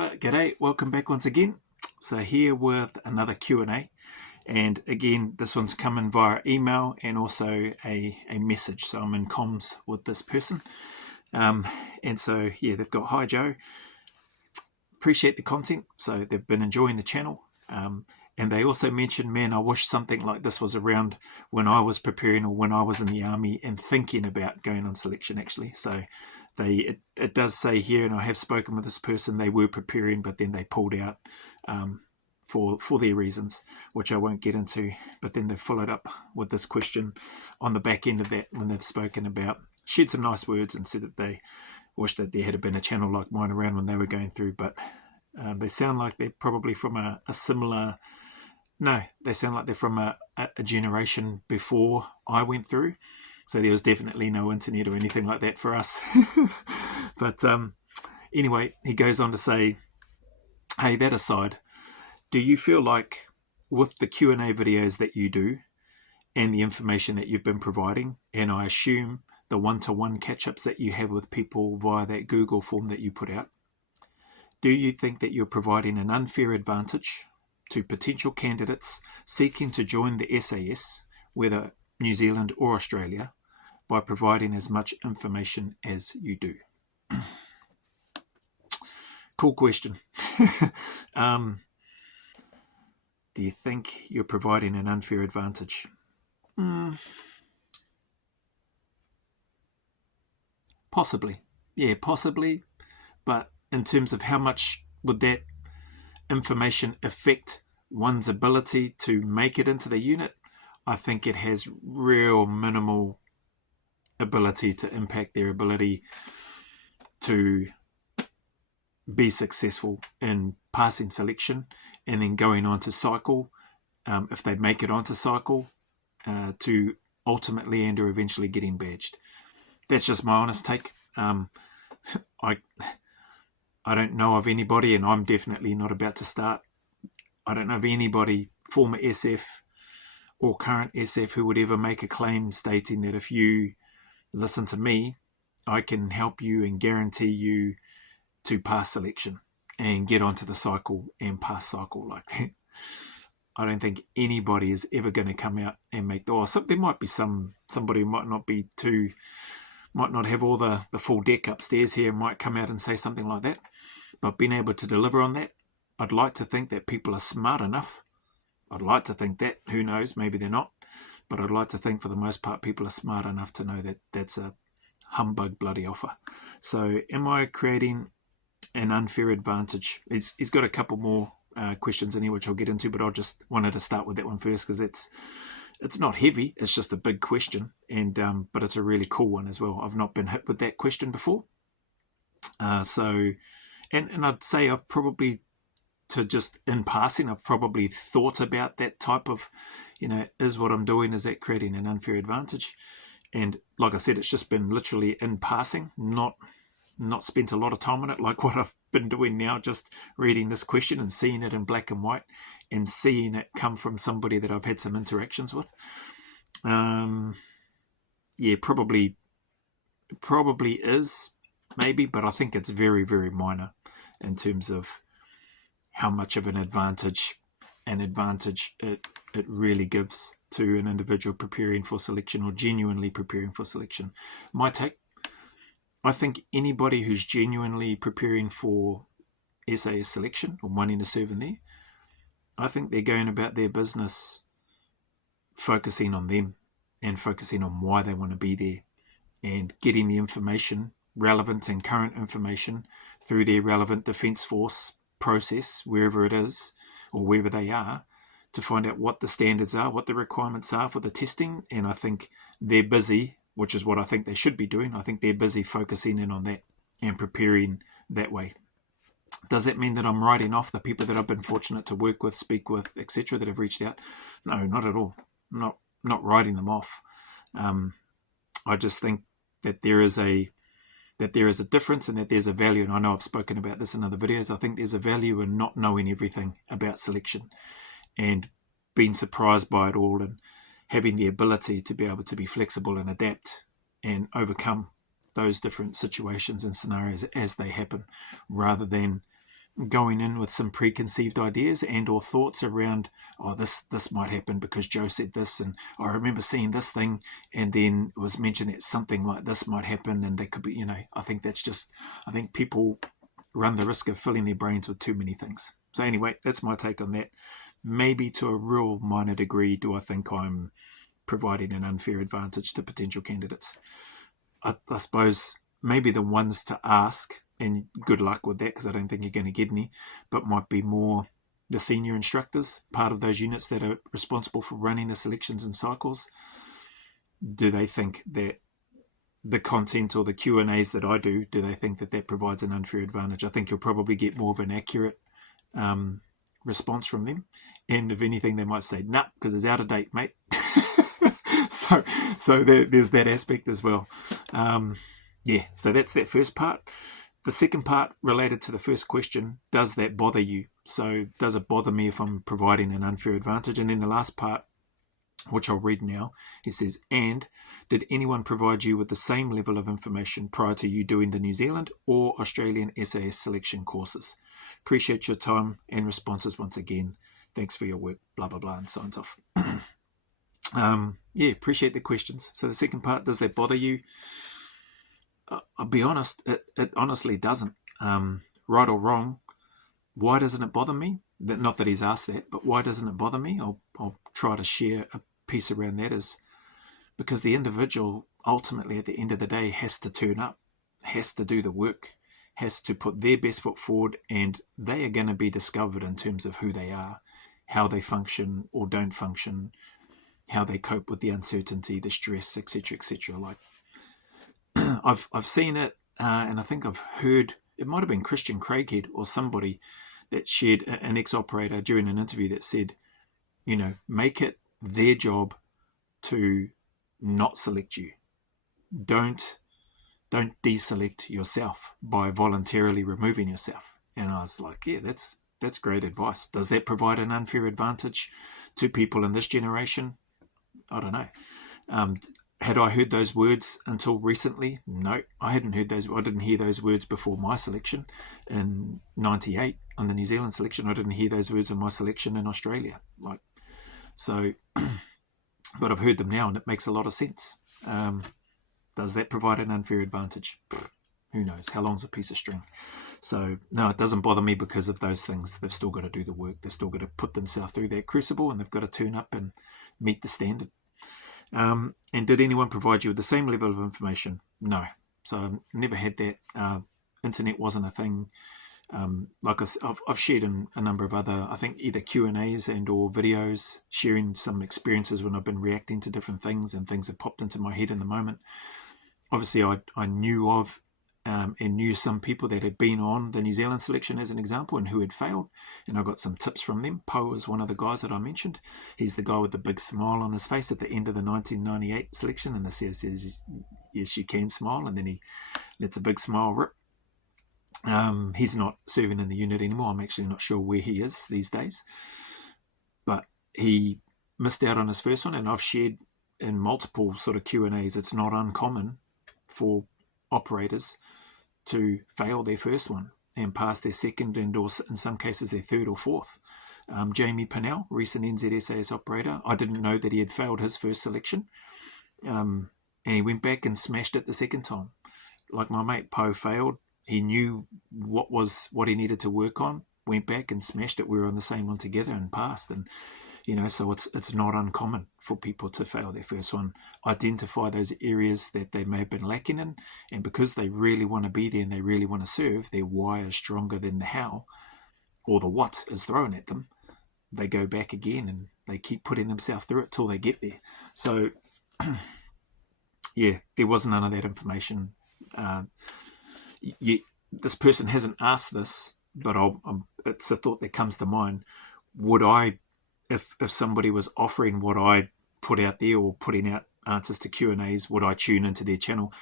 ora, g'day, welcome back once again. So here with another Q&A, and again this one's coming via email and also a message, so I'm in comms with this person. And so yeah, they've got, "Hi Joe, appreciate the content," so they've been enjoying the channel. And they also mentioned, "Man, I wish something like this was around when I was preparing or when I was in the army and thinking about going on selection," actually. So it does say here, and I have spoken with this person, they were preparing, but then they pulled out for their reasons, which I won't get into. But then they've followed up with this question on the back end of that when they've spoken about, shared some nice words and said that they wish that there had been a channel like mine around when they were going through. But they sound like they're probably from a similar... No, they sound like they're from a generation before I went through. So there was definitely no internet or anything like that for us. But anyway, he goes on to say, "Hey, that aside, do you feel like with the Q&A videos that you do and the information that you've been providing, and I assume the one-to-one catch-ups that you have with people via that Google form that you put out, do you think that you're providing an unfair advantage to potential candidates seeking to join the SAS, whether New Zealand or Australia, by providing as much information as you do?" Cool question. Do you think you're providing an unfair advantage? Possibly. Yeah, possibly. But in terms of how much would that information affect one's ability to make it into the unit, I think it has real minimal ability to impact their ability to be successful in passing selection and then going on to cycle, if they make it onto cycle, to ultimately and or eventually getting badged. That's just my honest take. I don't know of anybody, and I'm definitely not about to start. I don't know of anybody, former SF or current SF, who would ever make a claim stating that if you listen to me, I can help you and guarantee you to pass selection and get onto the cycle and pass cycle like that. I don't think anybody is ever going to come out and make there might be somebody who might not have all the full deck upstairs here, might come out and say something like that. But being able to deliver on that, I'd like to think that people are smart enough. I'd like to think that. Who knows? Maybe they're not. But I'd like to think for the most part people are smart enough to know that that's a humbug bloody offer. So am I creating an unfair advantage? He's got a couple more questions in here which I'll get into, but I just wanted to start with that one first because it's not heavy, it's just a big question, and but it's a really cool one as well. I've not been hit with that question before. So I'd say I've probably, to just in passing, I've probably thought about that type of, is what I'm doing, is that creating an unfair advantage? And like I said, it's just been literally in passing, not spent a lot of time on it like what I've been doing now, just reading this question and seeing it in black and white and seeing it come from somebody that I've had some interactions with. Yeah, probably is, maybe, but I think it's very, very minor in terms of how much of an advantage it really gives to an individual preparing for selection or genuinely preparing for selection. My take, I think anybody who's genuinely preparing for SAS selection or wanting to serve in there, I think they're going about their business focusing on them and focusing on why they want to be there and getting the information, relevant and current information, through their relevant Defence Force process, wherever it is or wherever they are, to find out what the standards are, what the requirements are for the testing. And I think they're busy, which is what I think they should be doing. I think they're busy focusing in on that and preparing that way. Does that mean that I'm writing off the people that I've been fortunate to work with, speak with, etc., that have reached out? No, not at all. I'm not writing them off. I just think that there is a difference and that there's a value, and I know I've spoken about this in other videos. I think there's a value in not knowing everything about selection and being surprised by it all, and having the ability to be able to be flexible and adapt and overcome those different situations and scenarios as they happen, rather than going in with some preconceived ideas and or thoughts around, oh, this might happen because Joe said this, and I remember seeing this thing, and then it was mentioned that something like this might happen, and they could be, I think people run the risk of filling their brains with too many things. So anyway, that's my take on that. Maybe to a real minor degree do I think I'm providing an unfair advantage to potential candidates. I suppose maybe the ones to ask, and good luck with that because I don't think you're going to get any, but might be more the senior instructors, part of those units that are responsible for running the selections and cycles. Do they think that the content or the Q&As that I do they think that provides an unfair advantage? I think you'll probably get more of an accurate response from them. And if anything, they might say, nah, because it's out of date, mate. So there's that aspect as well. So that's that first part. The second part related to the first question, does that bother you? So does it bother me if I'm providing an unfair advantage? And then the last part, which I'll read now, he says, and did anyone provide you with the same level of information prior to you doing the New Zealand or Australian SAS selection courses? Appreciate your time and responses once again. Thanks for your work, blah, blah, blah, and signs off. Appreciate the questions. So the second part, does that bother you? I'll be honest, it honestly doesn't. Right or wrong, why doesn't it bother me? Not that he's asked that, but why doesn't it bother me? I'll try to share a piece around that, is because the individual ultimately at the end of the day has to turn up, has to do the work, has to put their best foot forward, and they are going to be discovered in terms of who they are, how they function or don't function, how they cope with the uncertainty, the stress, etc., etc. Like I've seen it, and I think I've heard, it might have been Christian Craighead or somebody that shared, an ex-operator during an interview that said, make it their job to not select you. Don't deselect yourself by voluntarily removing yourself. And I was like, yeah, that's great advice. Does that provide an unfair advantage to people in this generation? I don't know. Had I heard those words until recently? No, I hadn't heard those. I didn't hear those words before my selection in '98 on the New Zealand selection. I didn't hear those words in my selection in Australia. But I've heard them now, and it makes a lot of sense. Does that provide an unfair advantage? Who knows? How long's a piece of string? So no, it doesn't bother me because of those things. They've still got to do the work. They've still got to put themselves through that crucible, and they've got to turn up and meet the standard. And did anyone provide you with the same level of information? No. So I've never had that. Internet wasn't a thing. Like I've shared in a number of other, I think either Q&As and or videos, sharing some experiences when I've been reacting to different things, and things have popped into my head in the moment. Obviously, I knew of and knew some people that had been on the New Zealand selection as an example and who had failed, and I got some tips from them. Poe is one of the guys that I mentioned. He's the guy with the big smile on his face at the end of the 1998 selection, and the CS says, yes, you can smile, and then he lets a big smile rip. He's not serving in the unit anymore. I'm actually not sure where he is these days, but he missed out on his first one, and I've shared in multiple sort of Q&As, it's not uncommon for operators to fail their first one and pass their second, and or in some cases their third or fourth. Jamie Pinnell, recent NZSAS operator, I didn't know that he had failed his first selection, and he went back and smashed it the second time. Like my mate Poe failed, he knew what he needed to work on, went back and smashed it. We were on the same one together and passed. And so it's not uncommon for people to fail their first one, identify those areas that they may have been lacking in, and because they really want to be there and they really want to serve, their why is stronger than the how or the what is thrown at them. They go back again and they keep putting themselves through it till they get there. So yeah, there was none of that information. This person hasn't asked this, but it's a thought that comes to mind. Would I, if somebody was offering what I put out there or putting out answers to Q&As, would I tune into their channel?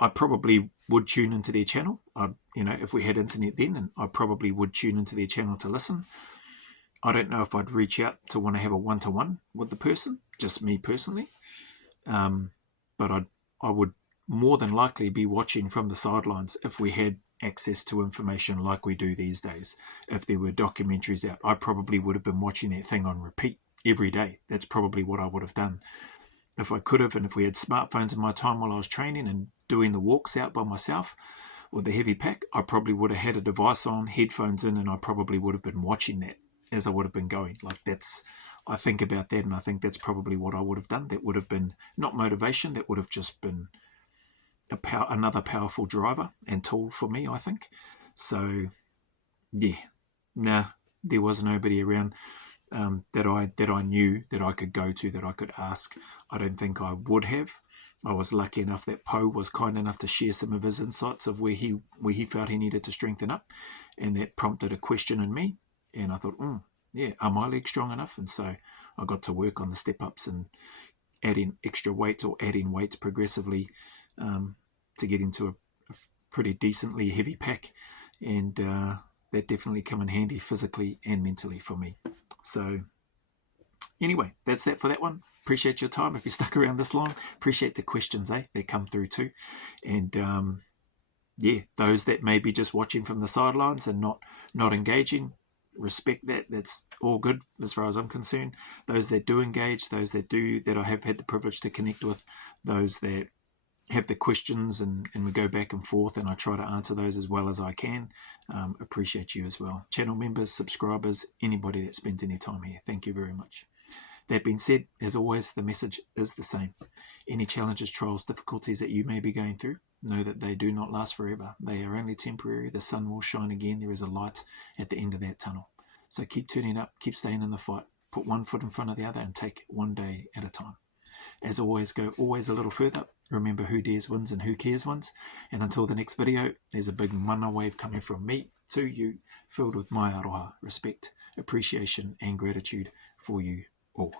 I probably would tune into their channel. If we had internet then, and I probably would tune into their channel to listen. I don't know if I'd reach out to want to have a one-to-one with the person, just me personally. But I would more than likely be watching from the sidelines if we had access to information like we do these days. If there were documentaries out, I probably would have been watching that thing on repeat every day. That's probably what I would have done if I could have, and if we had smartphones in my time while I was training and doing the walks out by myself with the heavy pack, I probably would have had a device on, headphones in, and I probably would have been watching that as I would have been going. Like that's, I think about that, and I think that's probably what I would have done. That would have been not motivation, that would have just been another powerful driver and tool for me, I think. So, yeah, there was nobody around that I knew that I could go to, that I could ask. I don't think I would have. I was lucky enough that Poe was kind enough to share some of his insights of where he felt he needed to strengthen up, and that prompted a question in me. And I thought, yeah, are my legs strong enough? And so I got to work on the step ups and adding extra weight or adding weights progressively to get into a pretty decently heavy pack, and that definitely come in handy physically and mentally for me. So anyway, that's that for that one. Appreciate your time if you stuck around this long. Appreciate the questions, they come through too. And yeah, those that may be just watching from the sidelines and not engaging, respect that. That's all good as far as I'm concerned. Those that do engage, those that I have had the privilege to connect with, those that have the questions and we go back and forth and I try to answer those as well as I can. Appreciate you as well. Channel members, subscribers, anybody that spends any time here, thank you very much. That being said, as always, the message is the same. Any challenges, trials, difficulties that you may be going through, know that they do not last forever. They are only temporary. The sun will shine again. There is a light at the end of that tunnel. So keep turning up, keep staying in the fight. Put one foot in front of the other and take one day at a time. As always, go always a little further. Remember, who dares wins and who cares wins. And until the next video, there's a big mana wave coming from me to you, filled with my aroha, respect, appreciation and gratitude for you all.